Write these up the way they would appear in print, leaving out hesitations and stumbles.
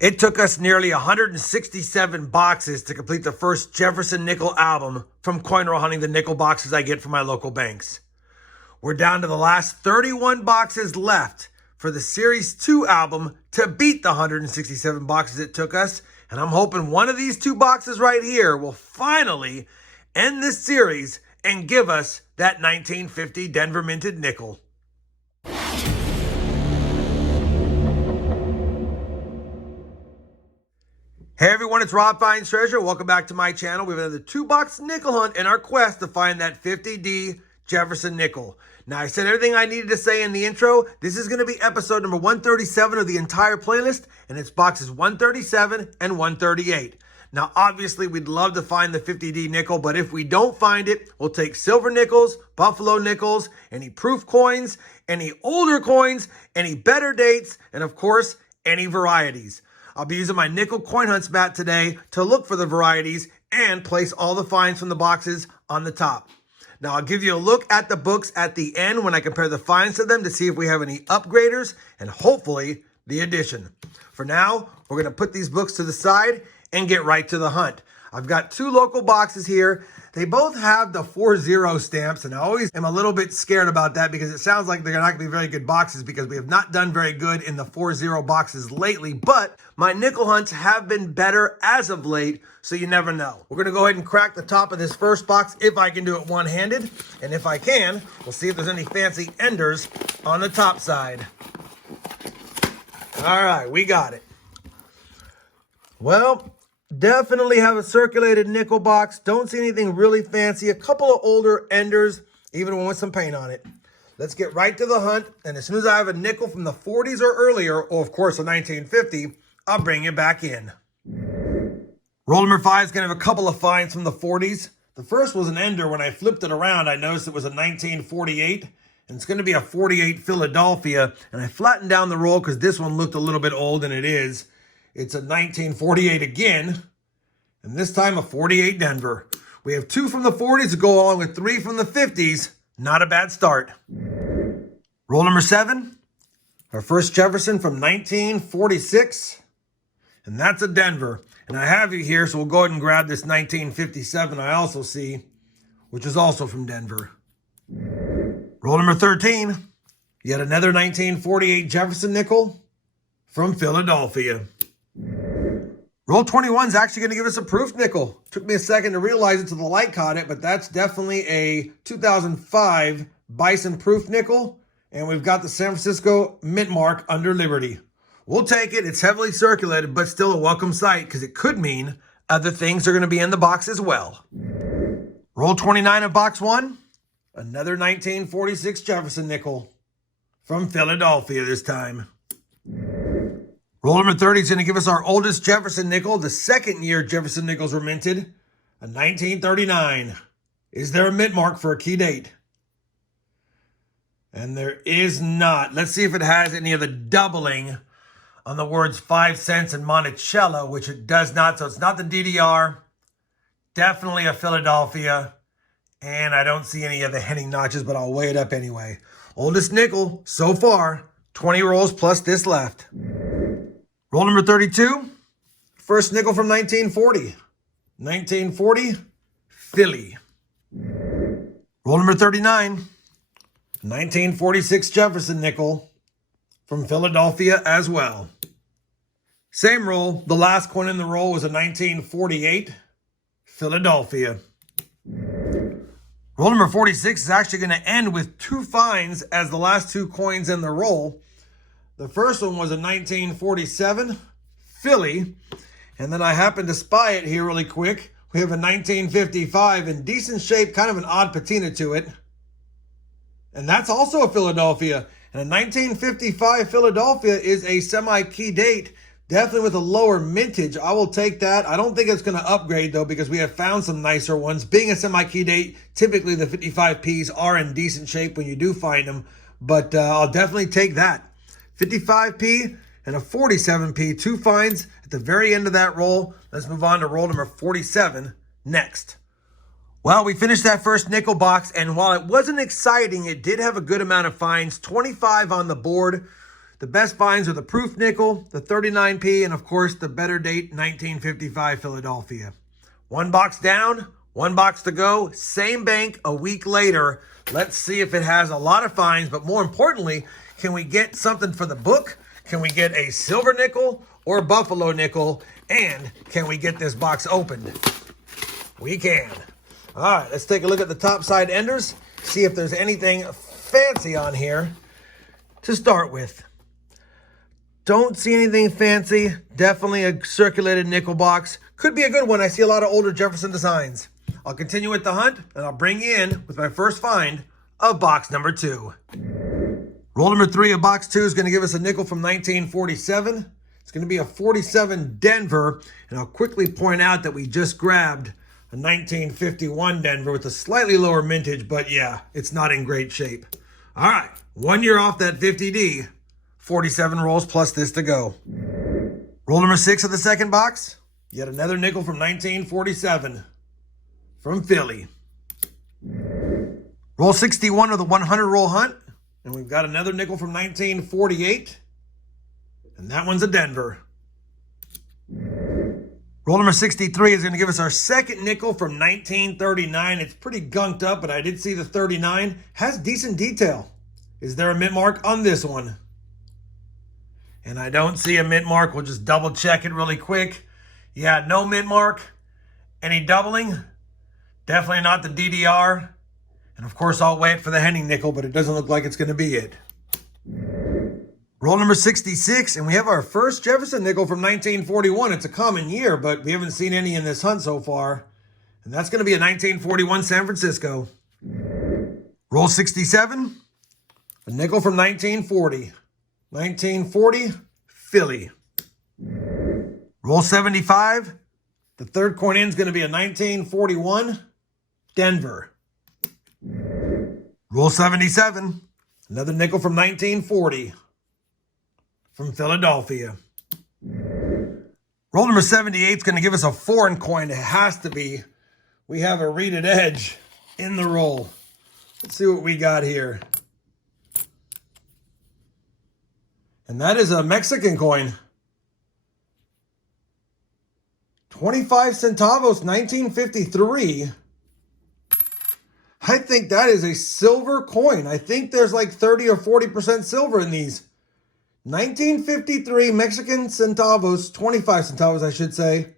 It took us nearly 167 boxes to complete the first Jefferson Nickel album from coin roll hunting the nickel boxes I get from my local banks. We're down to the last 31 boxes left for the Series 2 album to beat the 167 boxes it took us, and I'm hoping one of these two boxes right here will finally end this series and give us that 1950 Denver minted nickel. Hey everyone, it's RobFindsTreasure. Welcome back to my channel. We have another 2-box nickel hunt in our quest to find that 50D Jefferson nickel. Now, I said everything I needed to say in the intro. This is going to be episode number 137 of the entire playlist, and it's boxes 137 and 138. Now, obviously, we'd love to find the 50D nickel, but if we don't find it, we'll take silver nickels, buffalo nickels, any proof coins, any older coins, any better dates, and of course, any varieties. I'll be using my nickel coin hunts mat today to look for the varieties and place all the finds from the boxes on the top. Now, I'll give you a look at the books at the end when I compare the finds to them to see if we have any upgraders and hopefully the addition. For now, we're going to put these books to the side and get right to the hunt. I've got two local boxes here. They both have the 4-0 stamps, and I always am a little bit scared about that because it sounds like they're not going to be very good boxes because we have not done very good in the 4-0 boxes lately, but my nickel hunts have been better as of late, so you never know. We're going to go ahead and crack the top of this first box if I can do it one-handed, and if I can, we'll see if there's any fancy enders on the top side. All right, we got it. Well, definitely have a circulated nickel box. Don't see anything really fancy. A couple of older enders, even one with some paint on it. Let's get right to the hunt. And as soon as I have a nickel from the 40s or earlier, or of course a 1950, I'll bring you back in. Roll number 5 is going to have a couple of finds from the 40s. The first was an ender. When I flipped it around, I noticed it was a 1948. And it's going to be a 48 Philadelphia. And I flattened down the roll because this one looked a little bit old, and it is. It's a 1948 again, and this time a 48 Denver. We have 2 from the 40s to go along with 3 from the 50s. Not a bad start. Roll number 7, our first Jefferson from 1946, and that's a Denver. And I have you here, so we'll go ahead and grab this 1957 I also see, which is also from Denver. Roll number 13, yet another 1948 Jefferson nickel from Philadelphia. Roll 21 is actually going to give us a proof nickel. Took me a second to realize it till the light caught it, but that's definitely a 2005 Bison proof nickel. And we've got the San Francisco mint mark under Liberty. We'll take it. It's heavily circulated, but still a welcome sight because it could mean other things are going to be in the box as well. Roll 29 of box 1. Another 1946 Jefferson nickel from Philadelphia this time. Roll number 30 is going to give us our oldest Jefferson nickel, the second year Jefferson nickels were minted, a 1939. Is there a mint mark for a key date? And there is not. Let's see if it has any of the doubling on the words 5 cents and Monticello, which it does not. So it's not the DDR. Definitely a Philadelphia. And I don't see any of the Henning notches, but I'll weigh it up anyway. Oldest nickel so far, 20 rolls plus this left. Roll number 32, first nickel from 1940. 1940, Philly. Roll number 39, 1946 Jefferson nickel from Philadelphia as well. Same roll, the last coin in the roll was a 1948 Philadelphia. Roll number 46 is actually going to end with 2 finds as the last 2 coins in the roll. The first one was a 1947 Philly, and then I happened to spy it here really quick. We have a 1955 in decent shape, kind of an odd patina to it. And that's also a Philadelphia. And a 1955 Philadelphia is a semi-key date, definitely with a lower mintage. I will take that. I don't think it's going to upgrade, though, because we have found some nicer ones. Being a semi-key date, typically the 55Ps are in decent shape when you do find them. But I'll definitely take that. 55P and a 47P, 2 finds at the very end of that roll. Let's move on to roll number 47 next. Well, we finished that first nickel box, and while it wasn't exciting, it did have a good amount of finds, 25 on the board. The best finds are the proof nickel, the 39p, and of course the better date 1955 Philadelphia. One box down, one box to go, same bank a week later. Let's see if it has a lot of finds, but more importantly, can we get something for the book? Can we get a silver nickel or buffalo nickel? And can we get this box opened? We can. All right, let's take a look at the top side enders, see if there's anything fancy on here to start with. Don't see anything fancy. Definitely a circulated nickel box. Could be a good one. I see a lot of older Jefferson designs. I'll continue with the hunt, and I'll bring you in with my first find of box number 2. Roll number 3 of box 2 is going to give us a nickel from 1947. It's going to be a 47 Denver, and I'll quickly point out that we just grabbed a 1951 Denver with a slightly lower mintage, but yeah, it's not in great shape. All right, 1 year off that 50D, 47 rolls plus this to go. Roll number 6 of the second box, yet another nickel from 1947 from Philly. Roll 61 of the 100 roll hunt, and we've got another nickel from 1948, and that one's a Denver. Roll number 63 is going to give us our second nickel from 1939. It's pretty gunked up, but I did see the 39. Has decent detail. Is there a mint mark on this one? And I don't see a mint mark. We'll just double check it really quick. Yeah, no mint mark. Any doubling? Definitely not the DDR. And of course, I'll wait for the Henning nickel, but it doesn't look like it's going to be it. Roll number 66, and we have our first Jefferson nickel from 1941. It's a common year, but we haven't seen any in this hunt so far. And that's going to be a 1941 San Francisco. Roll 67, a nickel from 1940. 1940, Philly. Roll 75, the third coin in is going to be a 1941, Denver. Roll 77, another nickel from 1940. From Philadelphia. Roll number 78 is going to give us a foreign coin. It has to be. We have a reeded edge in the roll. Let's see what we got here. And that is a Mexican coin. 25 centavos, 1953. I think that is a silver coin. I think there's like 30 or 40% silver in these. 1953 Mexican centavos, 25 centavos, I should say.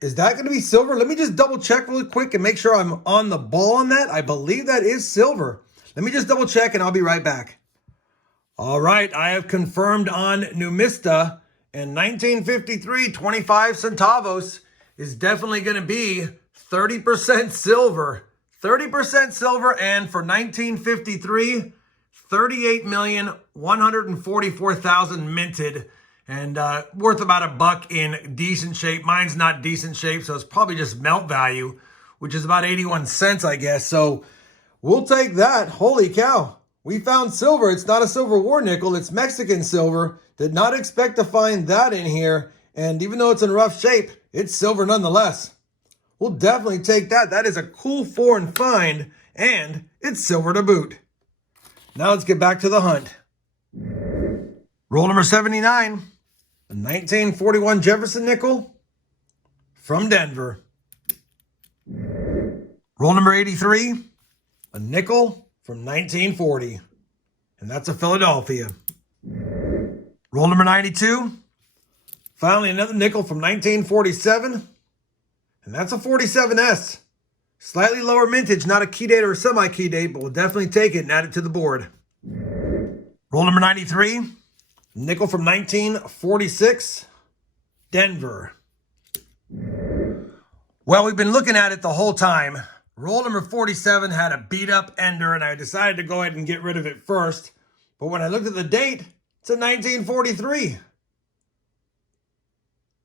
Is that going to be silver? Let me just double check really quick and make sure I'm on the ball on that. I believe that is silver. Let me just double check and I'll be right back. All right, I have confirmed on Numista, and 1953 25 centavos is definitely going to be 30% silver. 30% silver, and for 1953, 38,144,000 minted, and worth about $1 in decent shape. Mine's not decent shape, so it's probably just melt value, which is about 81 cents, I guess. So we'll take that. Holy cow. We found silver. It's not a silver war nickel. It's Mexican silver. Did not expect to find that in here. And even though it's in rough shape, it's silver nonetheless. We'll definitely take that. That is a cool foreign find, and it's silver to boot. Now let's get back to the hunt. Roll number 79, a 1941 Jefferson nickel from Denver. Roll number 83, a nickel from 1940, and that's a Philadelphia. Roll number 92, finally another nickel from 1947, and that's a 47S. Slightly lower mintage, not a key date or a semi-key date, but we'll definitely take it and add it to the board. Roll number 93, nickel from 1946, Denver. Well, we've been looking at it the whole time. Roll number 47 had a beat-up ender, and I decided to go ahead and get rid of it first. But when I looked at the date, it's a 1943.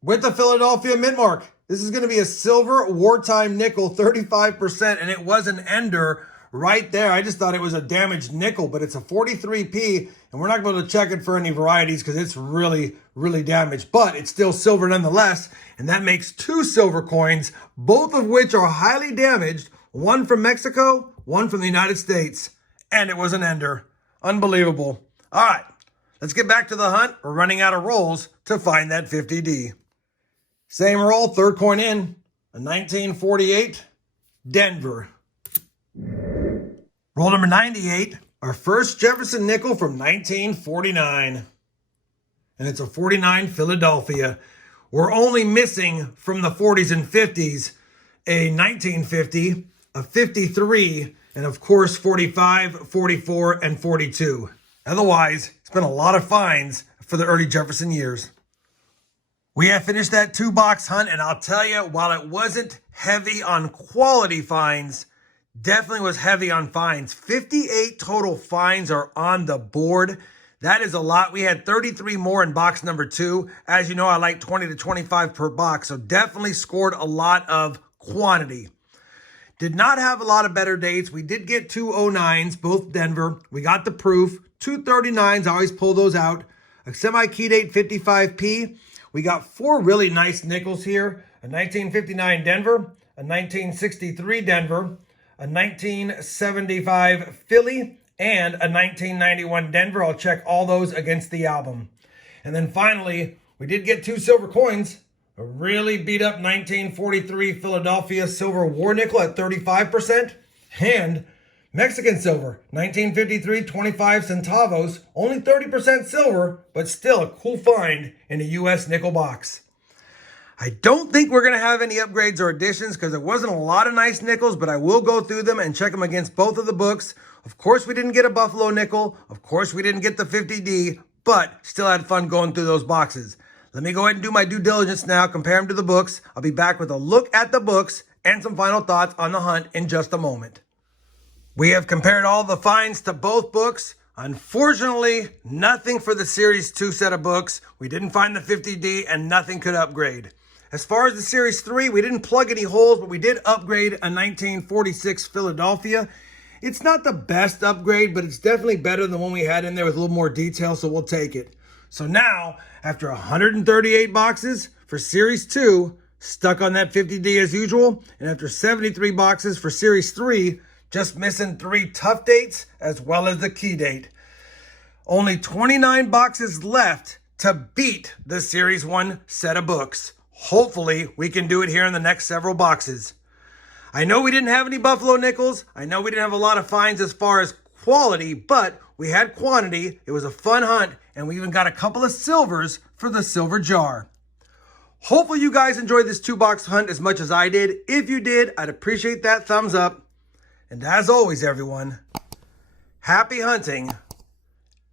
With the Philadelphia mint mark. This is going to be a silver wartime nickel, 35%, and it was an ender right there. I just thought it was a damaged nickel, but it's a 43p, and we're not going to check it for any varieties because it's really, really damaged. But it's still silver nonetheless, and that makes 2 silver coins, both of which are highly damaged. One from Mexico, one from the United States, and it was an ender. Unbelievable. All right, Let's get back to the hunt. We're running out of rolls to find that 50D. Same roll, third coin in, a 1948 Denver. Roll number 98, our first Jefferson nickel from 1949. And it's a 49 Philadelphia. We're only missing from the 40s and 50s a 1950, a 53, and of course 45, 44, and 42. Otherwise, it's been a lot of finds for the early Jefferson years. We have finished that 2-box hunt, and I'll tell you, while it wasn't heavy on quality finds, definitely was heavy on finds. 58 total finds are on the board. That is a lot. We had 33 more in box number 2. As you know, I like 20 to 25 per box, so definitely scored a lot of quantity. Did not have a lot of better dates. We did get 2 09s, both Denver. We got the proof. 2 39s, I always pull those out. A semi-key date 55p. We got 4 really nice nickels here. A 1959 Denver, a 1963 Denver, a 1975 Philly, and a 1991 Denver. I'll check all those against the album. And then finally, we did get 2 silver coins. A really beat up 1943 Philadelphia silver war nickel at 35%. And Mexican silver, 1953 25 centavos, only 30% silver, but still a cool find in a U.S. nickel box. I don't think we're going to have any upgrades or additions because there wasn't a lot of nice nickels, but I will go through them and check them against both of the books. Of course, we didn't get a Buffalo nickel. Of course, we didn't get the 50D, but still had fun going through those boxes. Let me go ahead and do my due diligence now, compare them to the books. I'll be back with a look at the books and some final thoughts on the hunt in just a moment. We have compared all the finds to both books. Unfortunately, nothing for the Series 2 set of books. We didn't find the 50D and nothing could upgrade. As far as the Series 3, we didn't plug any holes, but we did upgrade a 1946 Philadelphia. It's not the best upgrade, but it's definitely better than the one we had in there with a little more detail, so we'll take it. So now, after 138 boxes for Series 2, stuck on that 50D as usual, and after 73 boxes for Series 3, just missing 3 tough dates as well as the key date. Only 29 boxes left to beat the Series 1 set of books. Hopefully, we can do it here in the next several boxes. I know we didn't have any Buffalo nickels. I know we didn't have a lot of finds as far as quality, but we had quantity. It was a fun hunt, and we even got a couple of silvers for the silver jar. Hopefully you guys enjoyed this 2-box hunt as much as I did. If you did, I'd appreciate that thumbs up. And as always, everyone, happy hunting,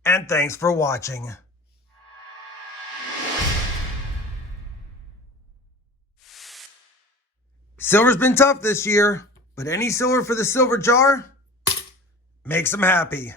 and thanks for watching. Silver's been tough this year, but any silver for the silver jar makes them happy.